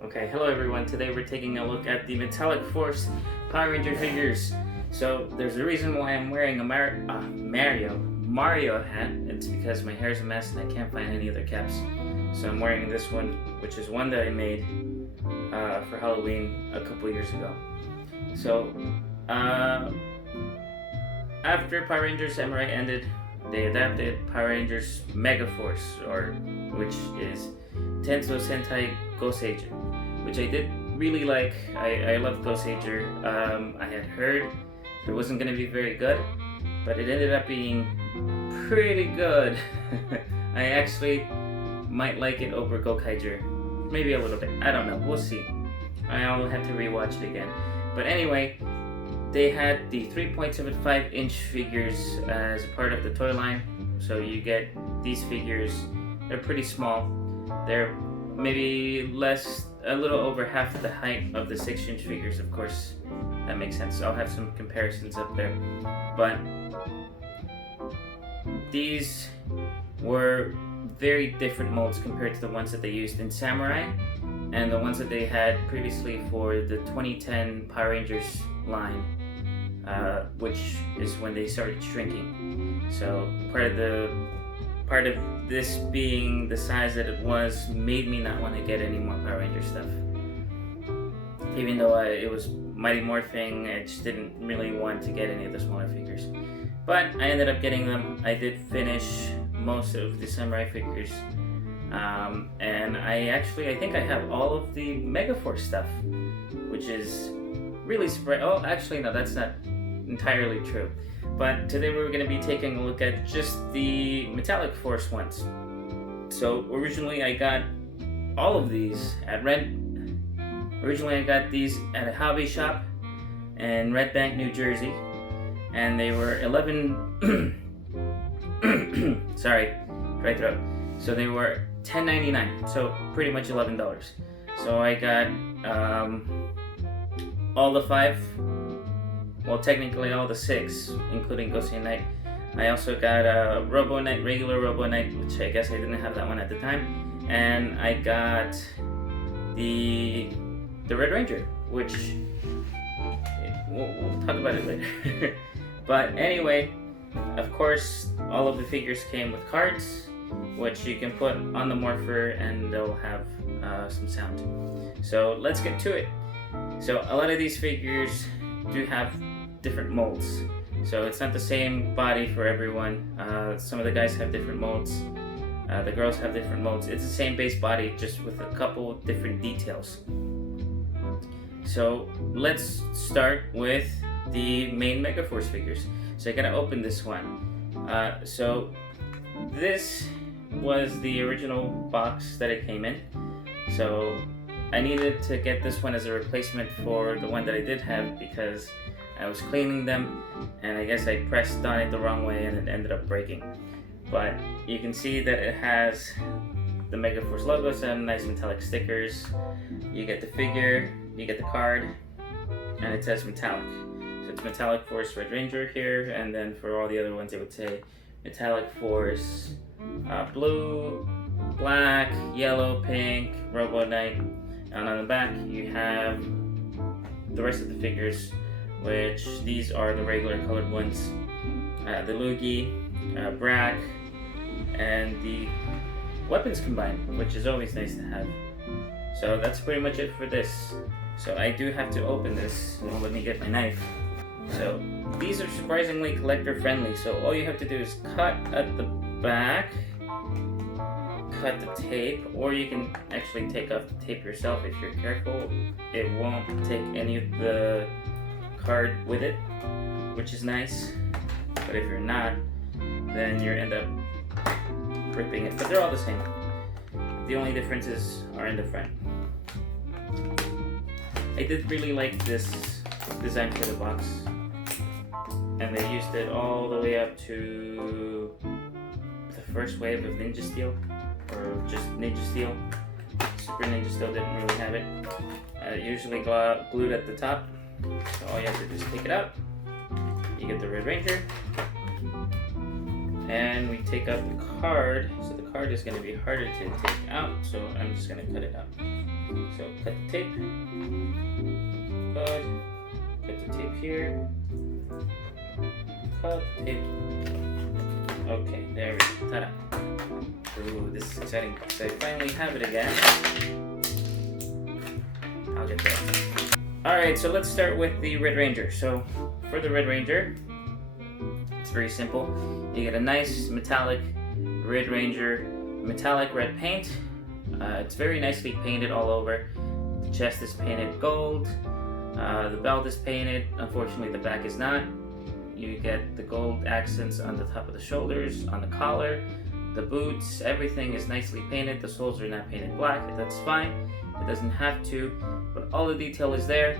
Okay, hello everyone. Today we're taking a look at the Metallic Force Power Ranger figures. So there's a reason why I'm wearing a Mario hat. It's because my hair's a mess and I can't find any other caps. So I'm wearing this one, which is one that I made for Halloween a couple years ago. So after Power Rangers Samurai ended, they adapted Power Rangers Megaforce, which is Super Sentai Dice-O, which I did really like. I loved Dice-O. I had heard it wasn't going to be very good, but it ended up being pretty good. I actually might like it over Gokaiger. Maybe a little bit. I don't know. We'll see. I'll have to rewatch it again. But anyway, they had the 3.75-inch figures as a part of the toy line. So you get these figures. They're pretty small. They're maybe a little over half the height of the 6-inch figures, of course. That makes sense. I'll have some comparisons up there. But these were very different molds compared to the ones that they used in Samurai and the ones that they had previously for the 2010 Power Rangers line, which is when they started shrinking. So part of this being the size that it was made me not want to get any more Power Ranger stuff. Even though it was Mighty Morphing, I just didn't really want to get any of the smaller figures. But I ended up getting them. I did finish most of the Samurai figures. And I think I have all of the Megaforce stuff, which is really surprising. Oh, actually, no, that's not entirely true. But today we're going to be taking a look at just the Metallic Force ones. So originally I got all of these at Originally I got these at a hobby shop in Red Bank, New Jersey, and they were 11. Sorry, dry throat. So they were $10.99, so pretty much $11. So I got all the 5. Well, technically all the 6, including Ghost Knight. I also got a Robo Knight, regular Robo Knight, which I guess I didn't have that one at the time. And I got the Red Ranger, which we'll talk about it later. But anyway, of course, all of the figures came with cards, which you can put on the morpher and they'll have some sound. So let's get to it. So a lot of these figures do have different molds. So it's not the same body for everyone. Some of the guys have different molds. The girls have different molds. It's the same base body, just with a couple different details. So let's start with the main Megaforce figures. So I gotta open this one. So this was the original box that it came in. So I needed to get this one as a replacement for the one that I did have because I was cleaning them and I guess I pressed on it the wrong way and it ended up breaking. But you can see that it has the Megaforce logo, some nice metallic stickers. You get the figure, you get the card, and it says Metallic. So it's Metallic Force Red Ranger here, and then for all the other ones it would say Metallic Force blue, black, yellow, pink, Robo Knight. And on the back you have the rest of the figures, which these are the regular colored ones. The Loogie, Brack, and the weapons combined, which is always nice to have. So that's pretty much it for this. So I do have to open this. Let me get my knife. So these are surprisingly collector friendly. So all you have to do is cut at the back, cut the tape, or you can actually take off the tape yourself if you're careful. It won't take any of the card with it, which is nice. But if you're not, then you end up ripping it. But they're all the same. The only differences are in the front. I did really like this design for the box, and they used it all the way up to the first wave of Ninja Steel, or just Ninja Steel. Super Ninja Steel didn't really have it. Usually glued at the top, so all you have to do is take it out. You get the Red Ranger, and we take out the card. So the card is going to be harder to take out, so I'm just going to cut it out. So cut the tape. Cut. Cut the tape here. Cut the tape. Okay, there we go. Ta-da. Ooh, this is exciting. So I finally have it again. I'll get there. Alright, so let's start with the Red Ranger. So for the Red Ranger, it's very simple. You get a nice metallic Red Ranger, metallic red paint. It's very nicely painted all over. The chest is painted gold. The belt is painted. Unfortunately, the back is not. You get the gold accents on the top of the shoulders, on the collar, the boots. Everything is nicely painted. The soles are not painted black. That's fine. It doesn't have to, but all the detail is there.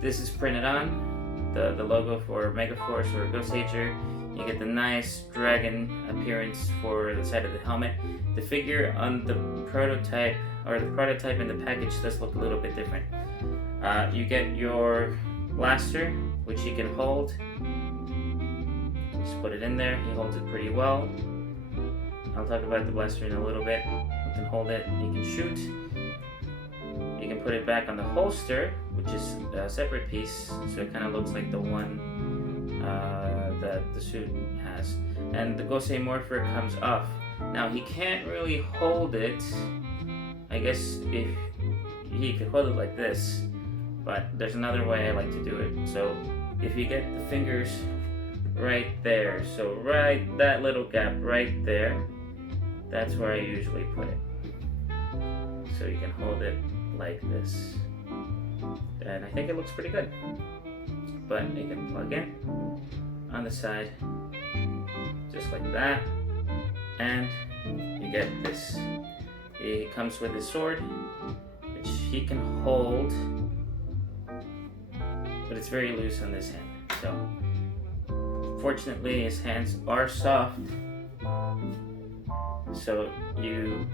This is printed on. The logo for Megaforce or Ghost Ranger. You get the nice dragon appearance for the side of the helmet. The figure on the prototype, or the prototype in the package, does look a little bit different. You get your blaster, which he can hold. Just put it in there. He holds it pretty well. I'll talk about the blaster in a little bit. You can hold it. You can shoot. You can put it back on the holster, which is a separate piece, so it kind of looks like the one that the suit has. And the Gosei Morpher comes off. Now he can't really hold it. I guess if he could hold it like this, but there's another way I like to do it. So if you get the fingers right there, so right that little gap right there, that's where I usually put it. So you can hold it like this, and I think it looks pretty good. But you can plug in on the side just like that, and you get this. It comes with his sword, which he can hold, but it's very loose on this hand. So fortunately his hands are soft, so you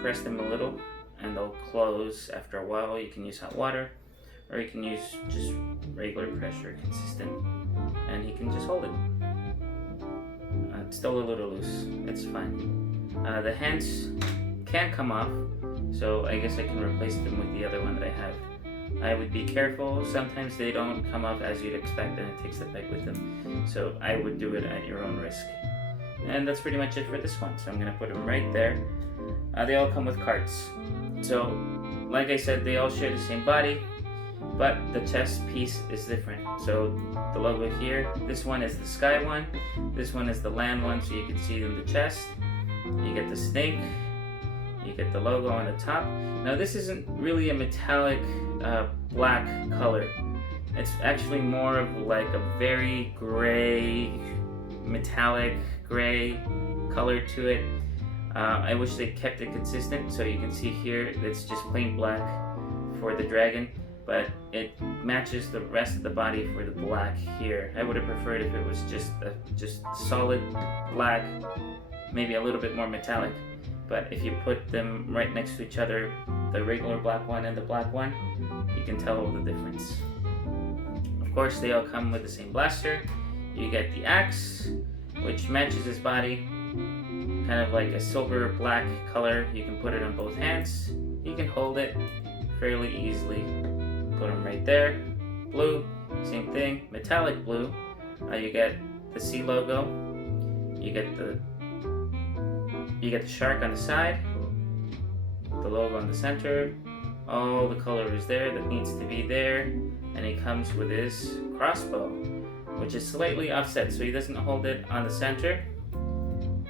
press them a little and they'll close after a while. You can use hot water, or you can use just regular pressure, consistent, and he can just hold it. It's still a little loose, it's fine. The hands can come off, so I guess I can replace them with the other one that I have. I would be careful. Sometimes they don't come off as you'd expect, and it takes the peg with them. So I would do it at your own risk. And that's pretty much it for this one. So I'm gonna put them right there. They all come with cards. So, like I said, they all share the same body, but the chest piece is different. So the logo here, this one is the sky one, this one is the land one, so you can see in the chest. You get the snake, you get the logo on the top. Now this isn't really a metallic black color. It's actually more of like a very gray, metallic gray color to it. I wish they kept it consistent, so you can see here it's just plain black for the dragon, but it matches the rest of the body for the black here. I would have preferred if it was just solid black, maybe a little bit more metallic. But if you put them right next to each other, the regular black one and the black one, you can tell the difference. Of course, they all come with the same blaster. You get the axe, which matches his body, kind of like a silver black color. You can put it on both hands. You can hold it fairly easily. Put them right there. Blue, same thing, metallic blue. You get the C logo. You get the shark on the side, the logo on the center. All the color is there that needs to be there, and he comes with his crossbow, which is slightly offset, so he doesn't hold it on the center,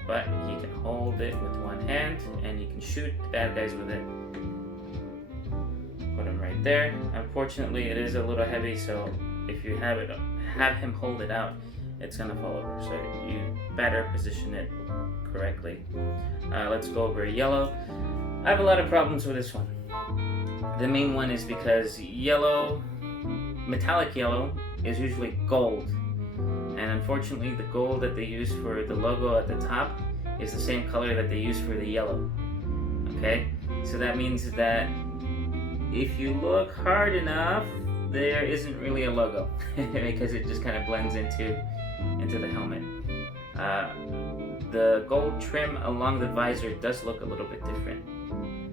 but he can hold it with one hand, and he can shoot the bad guys with it. Put him right there. Unfortunately, it is a little heavy, so if you have him hold it out, it's gonna fall over. So you better position it correctly. Let's go over yellow. I have a lot of problems with this one. The main one is because yellow, metallic yellow, is usually gold, and unfortunately the gold that they use for the logo at the top is the same color that they use for the yellow. Okay, so that means that if you look hard enough, there isn't really a logo because it just kind of blends into the helmet. The gold trim along the visor does look a little bit different.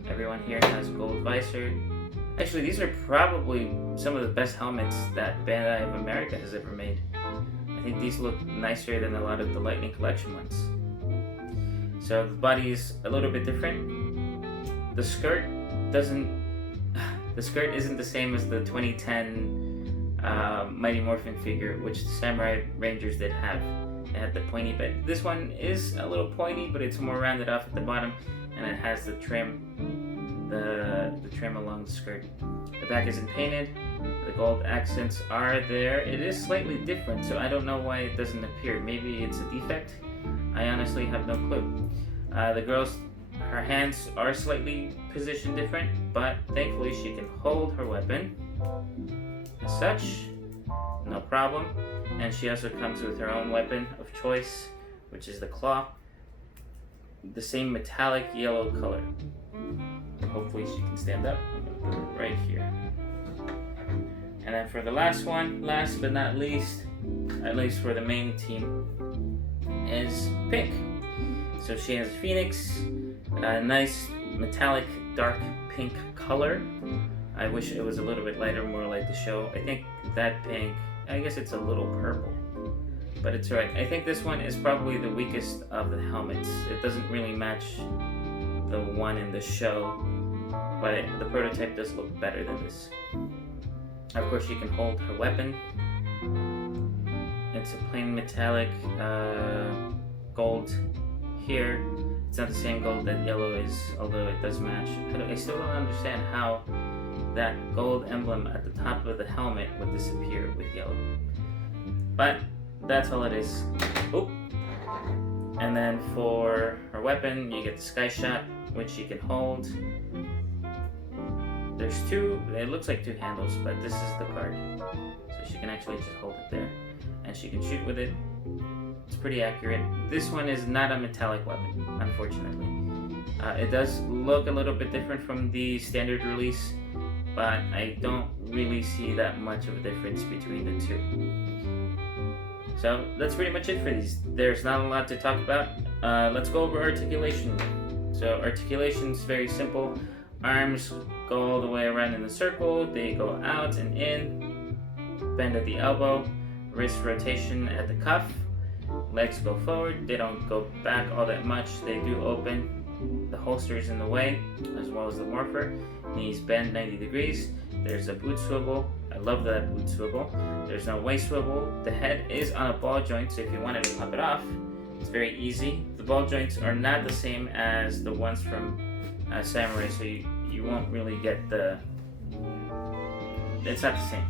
Everyone here has gold visor. Actually, these are probably some of the best helmets that Bandai of America has ever made. I think these look nicer than a lot of the Lightning Collection ones. So the body is a little bit different. The skirt isn't the same as the 2010 Mighty Morphing figure, which the Samurai Rangers did have. It had the pointy bit. This one is a little pointy, but it's more rounded off at the bottom, and it has the trim, the trim along the skirt. The back isn't painted. The gold accents are there. It is slightly different, so I don't know why it doesn't appear. Maybe it's a defect. I honestly have no clue. The girl's, her hands are slightly positioned different, but thankfully she can hold her weapon as such, no problem. And she also comes with her own weapon of choice, which is the claw, the same metallic yellow color. Hopefully she can stand up. I'm gonna put it right here. And then for the last one, last but not least, at least for the main team, is pink. So she has Phoenix, a nice metallic dark pink color. I wish it was a little bit lighter, more like the show. I think that pink, I guess it's a little purple, but it's right. I think this one is probably the weakest of the helmets. It doesn't really match the one in the show, but the prototype does look better than this. Of course, she can hold her weapon. It's a plain metallic gold here. It's not the same gold that yellow is, although it does match. I still don't understand how that gold emblem at the top of the helmet would disappear with yellow. But that's all it is. Oop. And then for her weapon, you get the Sky Shot, which she can hold. There's two, it looks like two handles, but this is the card. So she can actually just hold it there. And she can shoot with it. It's pretty accurate. This one is not a metallic weapon, unfortunately. It does look a little bit different from the standard release, but I don't really see that much of a difference between the two. So that's pretty much it for these. There's not a lot to talk about. Let's go over articulation. So articulation is very simple. Arms go all the way around in a circle. They go out and in. Bend at the elbow. Wrist rotation at the cuff. Legs go forward. They don't go back all that much. They do open. The holster is in the way, as well as the morpher. Knees bend 90 degrees. There's a boot swivel. I love that boot swivel. There's no waist swivel. The head is on a ball joint, so if you wanted to pop it off, it's very easy. The ball joints are not the same as the ones from Samurai, so you won't really get the... It's not the same.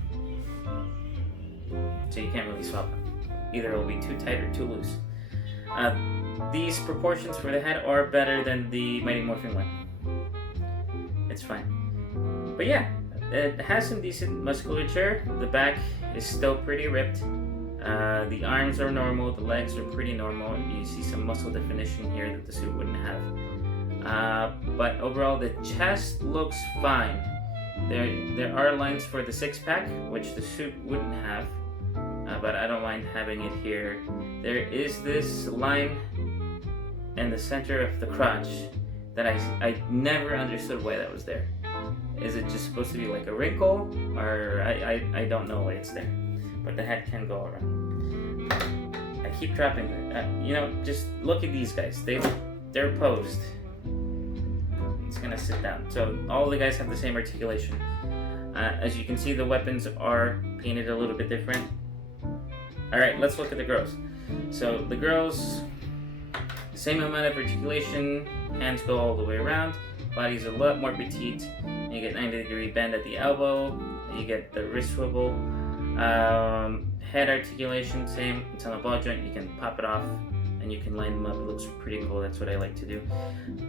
So you can't really swap them. Either it'll be too tight or too loose. These proportions for the head are better than the Mighty Morphing one. It's fine. But yeah, it has some decent musculature. The back is still pretty ripped. The arms are normal, the legs are pretty normal. You see some muscle definition here that the suit wouldn't have. But overall, the chest looks fine. There are lines for the six-pack, which the suit wouldn't have. But I don't mind having it here. There is this line in the center of the crotch that I never understood why that was there. Is it just supposed to be like a wrinkle, or I don't know why it's there. But the head can go around. I keep dropping it. Just look at these guys. They're posed. It's gonna sit down. So all the guys have the same articulation. As you can see, the weapons are painted a little bit different. Alright, let's look at the girls. So the girls, same amount of articulation, hands go all the way around, body's a lot more petite, you get 90-degree bend at the elbow, you get the wrist swivel, head articulation, same, it's on a ball joint, you can pop it off, and you can line them up, it looks pretty cool, that's what I like to do.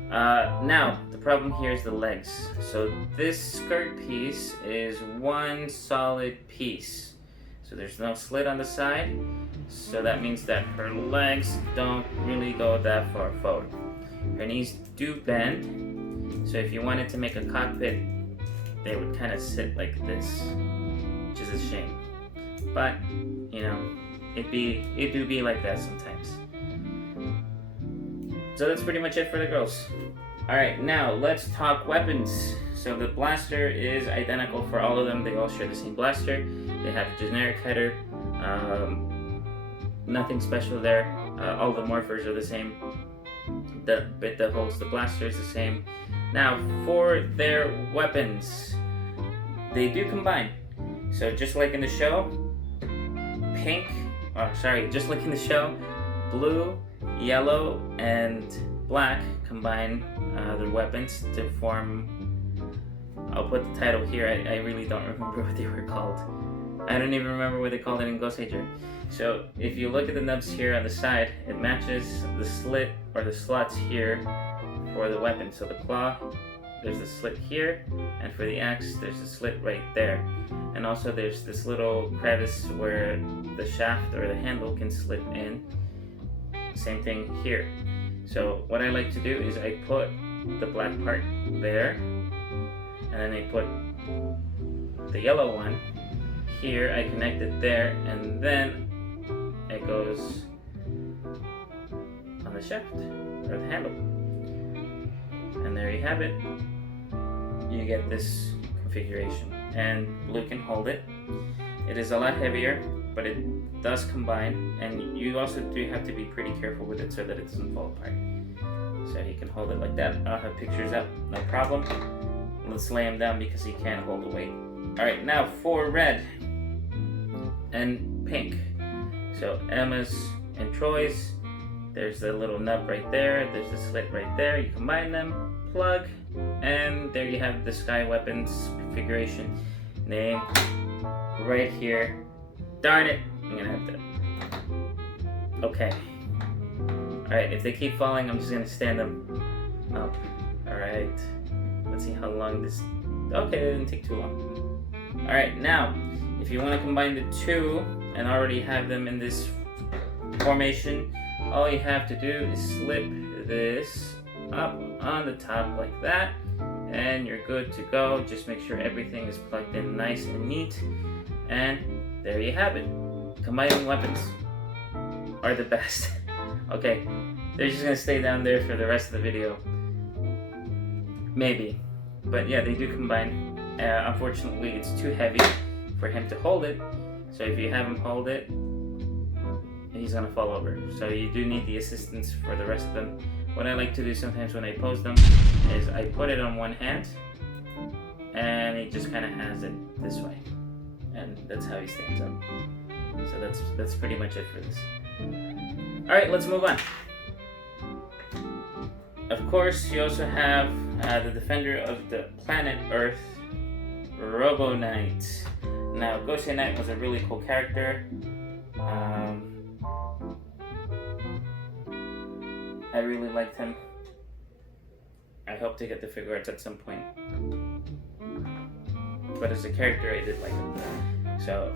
Now, the problem here is the legs. So this skirt piece is one solid piece. So there's no slit on the side, so that means that her legs don't really go that far forward. Her knees do bend, so if you wanted to make a cockpit, they would kind of sit like this, which is a shame. But, it do be like that sometimes. So that's pretty much it for the girls. Alright, now let's talk weapons. So the blaster is identical for all of them. They all share the same blaster. They have a generic header. Nothing special there. All the morphers are the same. The bit that holds the blaster is the same. Now, for their weapons, they do combine. So just like in the show, just like in the show, blue, yellow, and black combine their weapons to form. I'll put the title here. I really don't remember what they were called. I don't even remember what they called it in Ghost Ranger. So if you look at the nubs here on the side, it matches the slit or the slots here for the weapon. So the claw, there's a slit here, and for the axe, there's a slit right there. And also there's this little crevice where the shaft or the handle can slip in. Same thing here. So what I like to do is I put the black part there, and then I put the yellow one here. I connect it there, and then it goes on the shaft or the handle. And there you have it. You get this configuration, and blue can hold it. It is a lot heavier, but it does combine, and you also do have to be pretty careful with it so that it doesn't fall apart. So he can hold it like that. I'll have pictures up, no problem. Let's lay him down because he can't hold the weight. Alright, now for red and pink. So Emma's and Troy's, there's the little nub right there, there's the slit right there. You combine them, plug, and there you have the Sky Weapons configuration. Name right here. Darn it, I'm gonna have to. Okay. Alright, if they keep falling, I'm just gonna stand them up. Alright. Let's see how long this. Okay, it didn't take too long. Alright, now, if you want to combine the two and already have them in this formation, all you have to do is slip this up on the top like that, and you're good to go. Just make sure everything is plugged in nice and neat, and there you have it. Combining weapons are the best. Okay, they're just gonna stay down there for the rest of the video. Maybe. But yeah, they do combine. Unfortunately, it's too heavy for him to hold it. So if you have him hold it, he's gonna fall over. So you do need the assistance for the rest of them. What I like to do sometimes when I pose them is I put it on one hand, and he just kind of has it this way. And that's how he stands up. So that's pretty much it for this. Alright, let's move on. Of course, you also have the defender of the planet Earth, Robo Knight. Now, Ghost Knight was a really cool character. I really liked him. I hope to get the figure arts at some point. But as a character, I did like him. So,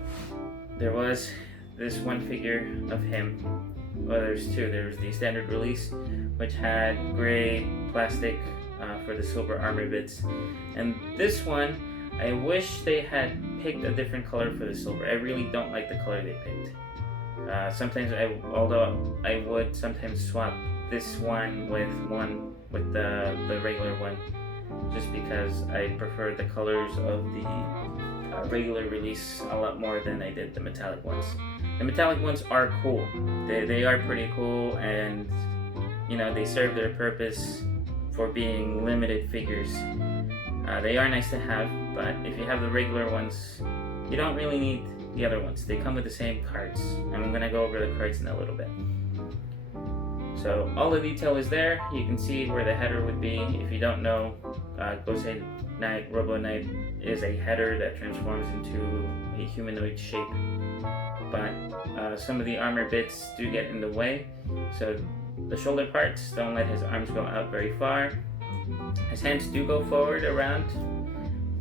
there was this one figure of him. Well, there's two. There was the standard release, which had gray plastic for the silver armor bits. And this one, I wish they had picked a different color for the silver. I really don't like the color they picked. Sometimes, although I would sometimes swap this one with the regular one, just because I prefer the colors of the regular release a lot more than I did the metallic ones. The metallic ones are cool. They are pretty cool, and you know, they serve their purpose for being limited figures. They are nice to have, but if you have the regular ones, you don't really need the other ones. They come with the same cards. I'm gonna go over the cards in a little bit. So all the detail is there. You can see where the header would be. If you don't know, Ghost Knight, Robo Knight is a header that transforms into a humanoid shape. But some of the armor bits do get in the way. So the shoulder parts don't let his arms go out very far. His hands do go forward around.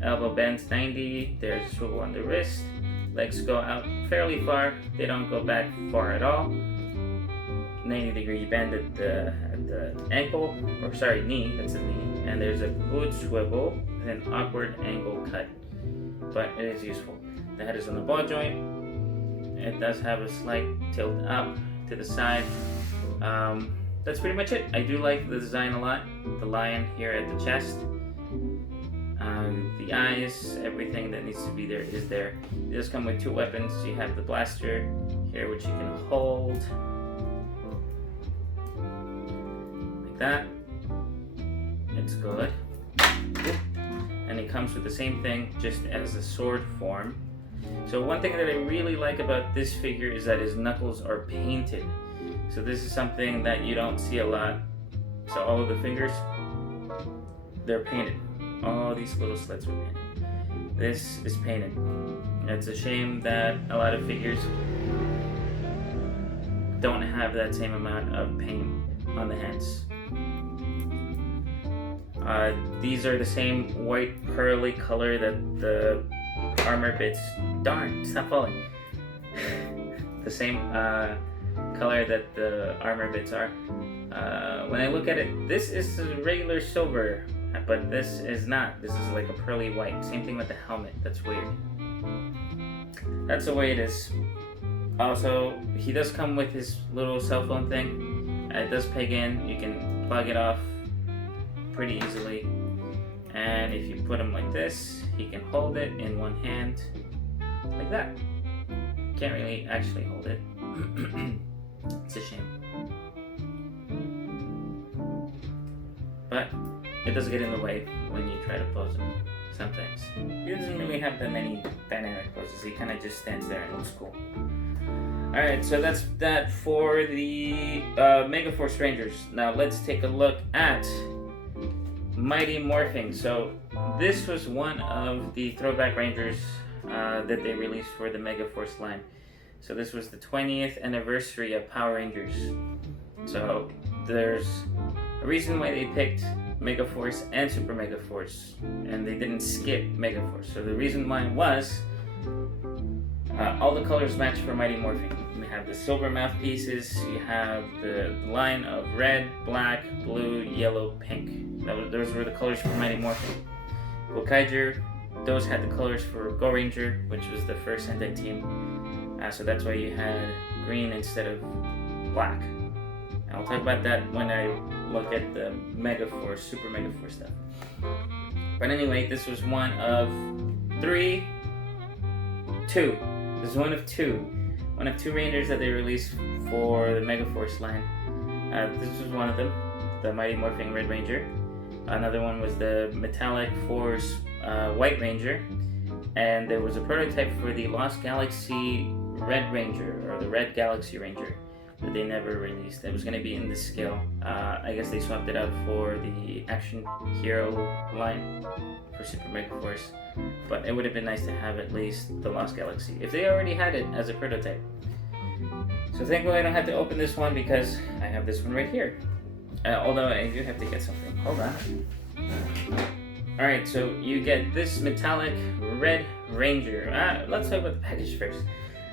Elbow bends 90. There's a swivel on the wrist. Legs go out fairly far. They don't go back far at all. 90-degree bend at the ankle, or sorry, knee, that's the knee, and there's a good swivel with an awkward angle cut, but it is useful. The head is on the ball joint. It does have a slight tilt up to the side. that's pretty much it. I do like the design a lot. The lion here at the chest. The eyes, everything that needs to be there is there. It does come with 2 weapons. You have the blaster here, which you can hold. Like that. It's good. And it comes with the same thing, just as a sword form. So one thing that I really like about this figure is that his knuckles are painted. So this is something that you don't see a lot. So all of the fingers, they're painted. All these little slits are painted. This is painted. It's a shame that a lot of figures don't have that same amount of paint on the hands. These are the same white pearly color that the armor bits, darn, stop falling. The same color that the armor bits are. When I look at it, this is a regular silver, but this is not. This is like a pearly white. Same thing with the helmet. That's weird. That's the way it is. Also, he does come with his little cell phone thing. It does peg in. You can plug it off pretty easily. And if you put him like this, he can hold it in one hand, like that. Can't really actually hold it. It's a shame. But it does get in the way when you try to pose him sometimes. He doesn't really have that many dynamic poses. He kind of just stands there and looks cool. Alright, so that's that for the Megaforce Rangers. Now let's take a look at Mighty Morphing. So this was one of the throwback Rangers that they released for the Megaforce line. So this was the 20th anniversary of Power Rangers. So there's a reason why they picked Megaforce and Super Megaforce, and they didn't skip Megaforce. So the reason why was all the colors match for Mighty Morphing. You have the silver mouthpieces, you have the line of red, black, blue, yellow, pink. Those were the colors for Mighty Morphing. Gokaiger, those had the colors for Go Ranger, which was the first Sentai team. So that's why you had green instead of black. And I'll talk about that when I look at the Megaforce, Super Megaforce stuff. But anyway, this was one of two. This is one of two Rangers that they released for the Megaforce line. This was one of them, the Mighty Morphing Red Ranger. Another one was the Metallic Force White Ranger, and there was a prototype for the Lost Galaxy Red Ranger, or the Red Galaxy Ranger, that they never released. It was going to be in this scale. I guess they swapped it out for the Action Hero line for Super Megaforce, but it would have been nice to have at least the Lost Galaxy, if they already had it as a prototype. So thankfully I don't have to open this one because I have this one right here. Although I do have to get something. Hold on. Alright, so you get this Metallic Red Ranger. Let's talk about the package first.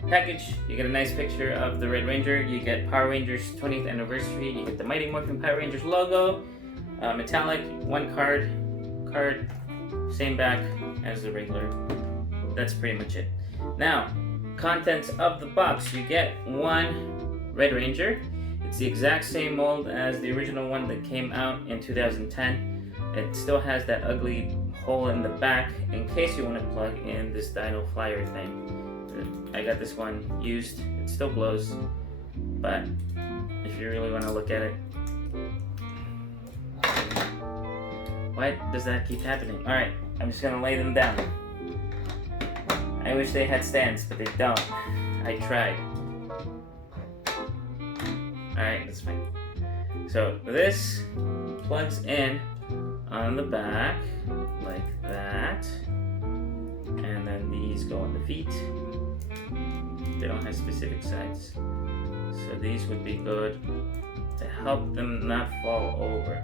Package, you get a nice picture of the Red Ranger. You get Power Rangers 20th anniversary. You get the Mighty Morphin Power Rangers logo. Metallic, one card, same back as the regular. That's pretty much it. Now, contents of the box. You get one Red Ranger. It's the exact same mold as the original one that came out in 2010. It still has that ugly hole in the back in case you want to plug in this Dino Flyer thing. I got this one used. It still glows, but if you really want to look at it, why does that keep happening? Alright, I'm just gonna lay them down. I wish they had stands, but they don't. I tried. Alright, that's fine. So this plugs in on the back like that, and then these go on the feet. They don't have specific sides, so these would be good to help them not fall over.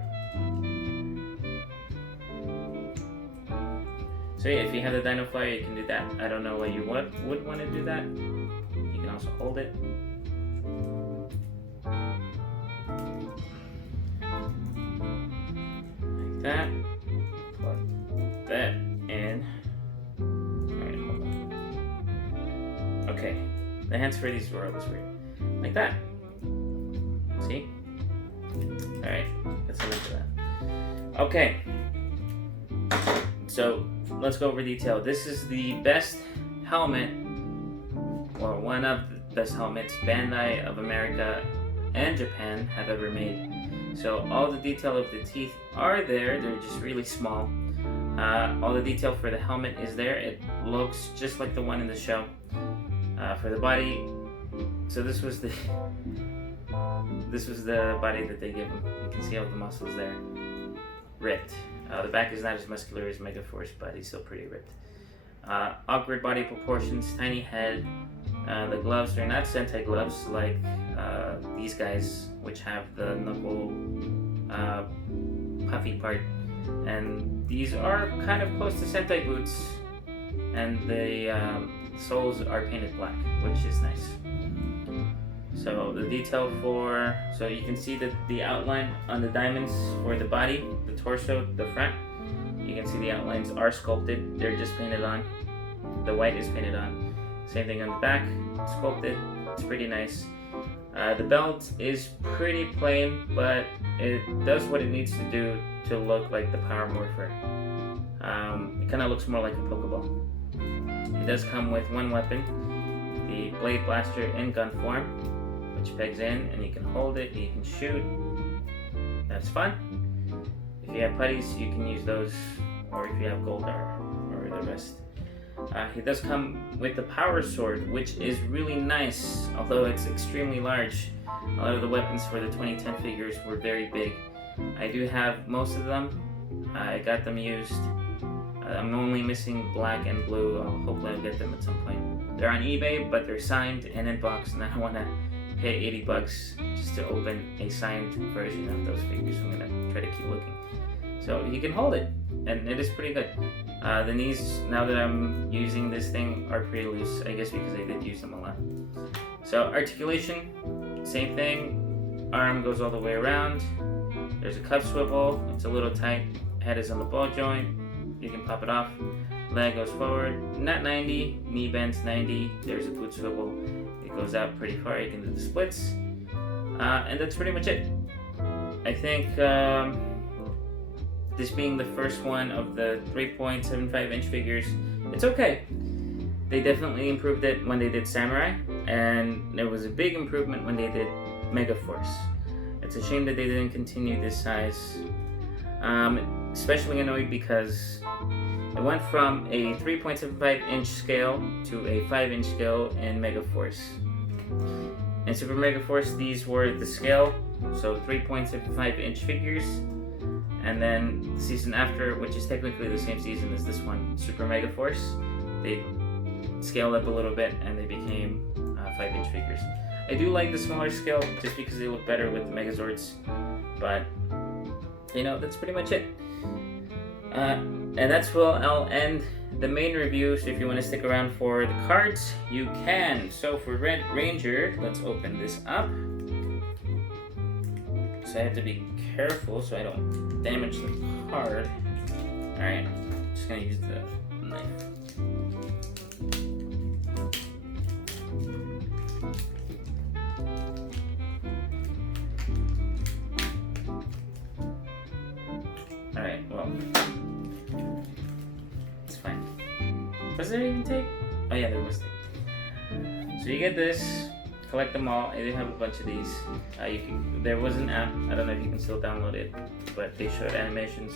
So yeah, if you have the Dino Flyer, you can do that. I don't know why you would want to do that. You can also hold it. Like that. Plug that in. Alright, hold on. Okay. The hands for these were always weird. Like that. See? Alright, let's look into that. Okay, so let's go over detail. This is the best helmet, or one of the best helmets Bandai of America and Japan have ever made. So all the detail of the teeth are there, they're just really small. All the detail for the helmet is there. It looks just like the one in the show. For the body, so this was the body that they give him. You can see all the muscles there, ripped. The back is not as muscular as Megaforce, but he's still pretty ripped. Awkward body proportions, tiny head. The gloves are not Sentai gloves like these guys, which have the knuckle puffy part. And these are kind of close to Sentai boots, and the soles are painted black, which is nice. So the detail so you can see the outline on the diamonds for the body, the torso, the front. You can see the outlines are sculpted, they're just painted on. The white is painted on. Same thing on the back, sculpted, it's pretty nice. The belt is pretty plain, but it does what it needs to do to look like the Power Morpher. It kind of looks more like a Pokeball. It does come with one weapon, the Blade Blaster in gun form, which pegs in and you can hold it, you can shoot. That's fun. If you have putties, you can use those, or if you have gold or the rest. He does come with the Power Sword, which is really nice, although it's extremely large. A lot of the weapons for the 2010 figures were very big. I do have most of them. I got them used. I'm only missing black and blue. Hopefully I'll get them at some point. They're on eBay, but they're signed and in box, and I don't want to pay 80 bucks just to open a signed version of those figures. I'm going to try to keep looking. So you can hold it, and it is pretty good. The knees, now that I'm using this thing, are pretty loose, I guess because I did use them a lot. So articulation, same thing. Arm goes all the way around. There's a cup swivel, it's a little tight. Head is on the ball joint, you can pop it off. Leg goes forward, not 90, knee bends 90. There's a boot swivel, it goes out pretty far, you can do the splits. And that's pretty much it. I think this being the first one of the 3.75 inch figures, it's okay. They definitely improved it when they did Samurai, and there was a big improvement when they did Megaforce. It's a shame that they didn't continue this size. Especially annoyed because it went from a 3.75 inch scale to a 5 inch scale in Megaforce. In Super Megaforce, these were the scale, so 3.75 inch figures. And then the season after, which is technically the same season as this one, Super Megaforce, they scaled up a little bit and they became 5 inch figures. I do like the smaller scale just because they look better with the Megazords, but you know, that's pretty much it. And that's where I'll end the main review, so if you want to stick around for the cards, you can. So for Red Ranger, let's open this up. So I have to be careful so I don't damage the card. Alright, just gonna use the knife. Alright, well, it's fine. Was there even tape? Oh yeah, there was tape. So you get this, collect them all. I do have a bunch of these. There was an app, I don't know if you can still download it, but they showed animations.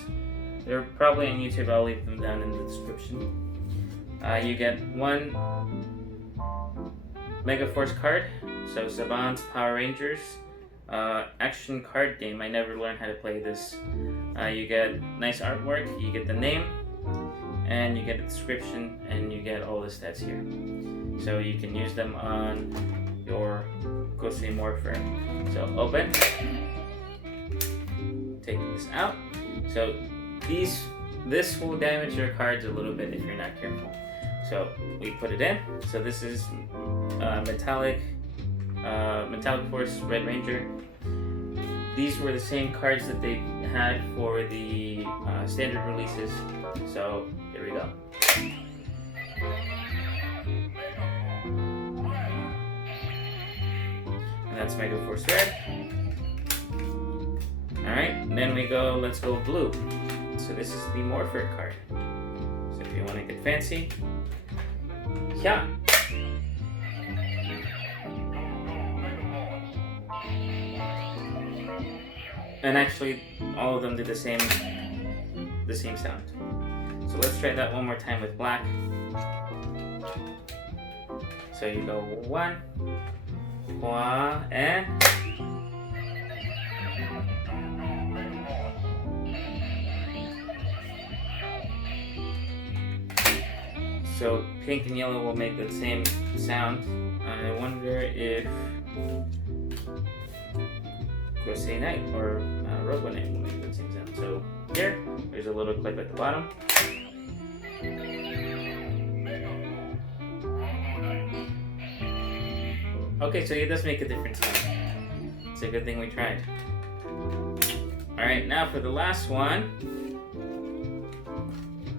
They're probably on YouTube, I'll leave them down in the description. You get one Megaforce card, so Saban's Power Rangers. Action card game, I never learned how to play this. You get nice artwork, you get the name, and you get a description, and you get all the stats here. So you can use them on your Mighty Morphing. So open, take this out. So this will damage your cards a little bit if you're not careful. So we put it in. So this is Metallic Force Red Ranger. These were the same cards that they had for the standard releases. So here we go. And that's Megaforce Red. then let's go blue. So this is the Morphin card. So if you want to get fancy, yeah. And actually, all of them do the same sound. So let's try that one more time with black. So you go 1, 1, and so pink and yellow will make the same sound. I wonder if Robo Knight or Robo Knight will make the same sound. So here, there's a little clip at the bottom. Okay, so it does make a different sound. It's a good thing we tried. Alright, now for the last one,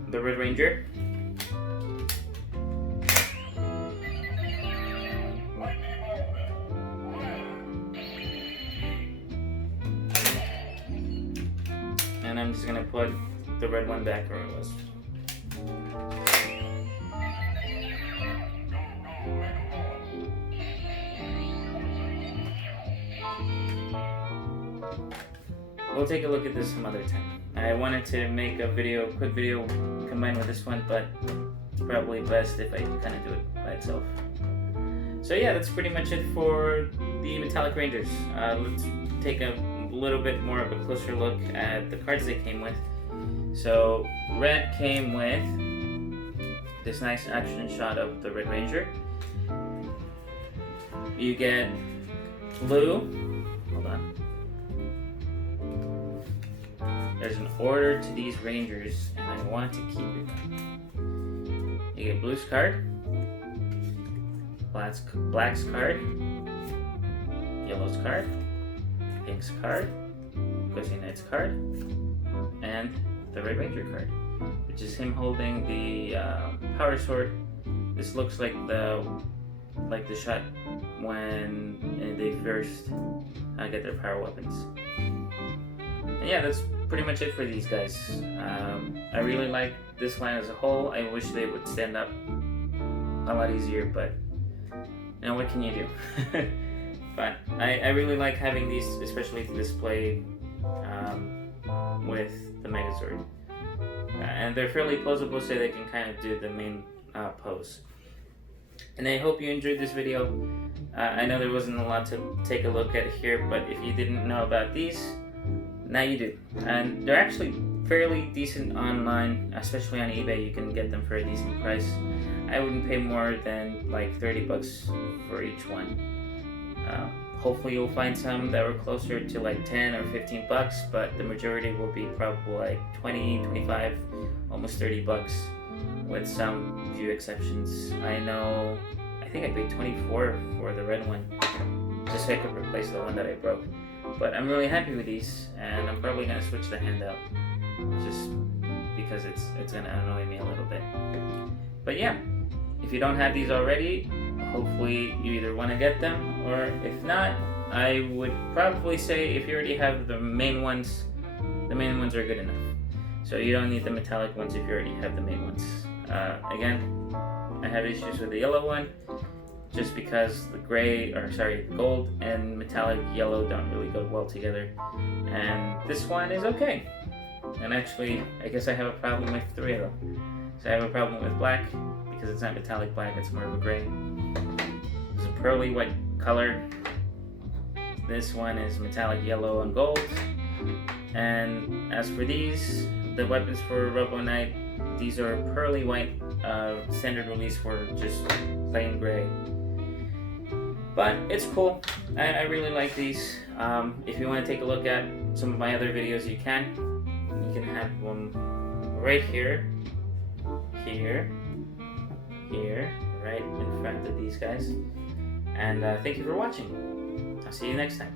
the Red Ranger. And I'm just gonna put the red one back where it was. We'll take a look at this some other time. I wanted to make a quick video combined with this one, but it's probably best if I kind of do it by itself. So yeah, that's pretty much it for the Metallic Rangers. Let's take a little bit more of a closer look at the cards they came with. So red came with this nice action shot of the Red Ranger. You get blue. Hold on. There's an order to these Rangers, and I want to keep it. You get blue's card, black's card, yellow's card, pink's card, Robo Knight's card, and the Red Ranger card, which is him holding the power sword. This looks like the shot when they first get their power weapons. And yeah, that's pretty much it for these guys. I really like this line as a whole. I wish they would stand up a lot easier, but you know, what can you do? But I really like having these, especially to display with the Megazord. And they're fairly posable, so they can kind of do the main pose. And I hope you enjoyed this video. I know there wasn't a lot to take a look at here, but if you didn't know about these, now you do. And they're actually fairly decent online, especially on eBay. You can get them for a decent price. I wouldn't pay more than like 30 bucks for each one. Hopefully you'll find some that were closer to like 10 or 15 bucks, but the majority will be probably like 20, 25, almost 30 bucks, with some few exceptions. I think I paid 24 for the red one, just so I could replace the one that I broke. But I'm really happy with these, and I'm probably gonna switch the handout, just because it's gonna annoy me a little bit. But yeah, if you don't have these already, hopefully you either want to get them, or if not, I would probably say if you already have the main ones are good enough. So you don't need the metallic ones if you already have the main ones. Again, I have issues with the yellow one, just because the gold and metallic yellow don't really go well together. And this one is okay. And actually, I guess I have a problem with three of them. So I have a problem with black, because it's not metallic black, it's more of a gray. It's a pearly white color. This one is metallic yellow and gold. And as for these, the weapons for Robo Knight, these are pearly white. Standard release were just plain gray. But it's cool. I really like these. If you want to take a look at some of my other videos, you can. You can have them right here, here, right in front of these guys. And thank you for watching. I'll see you next time.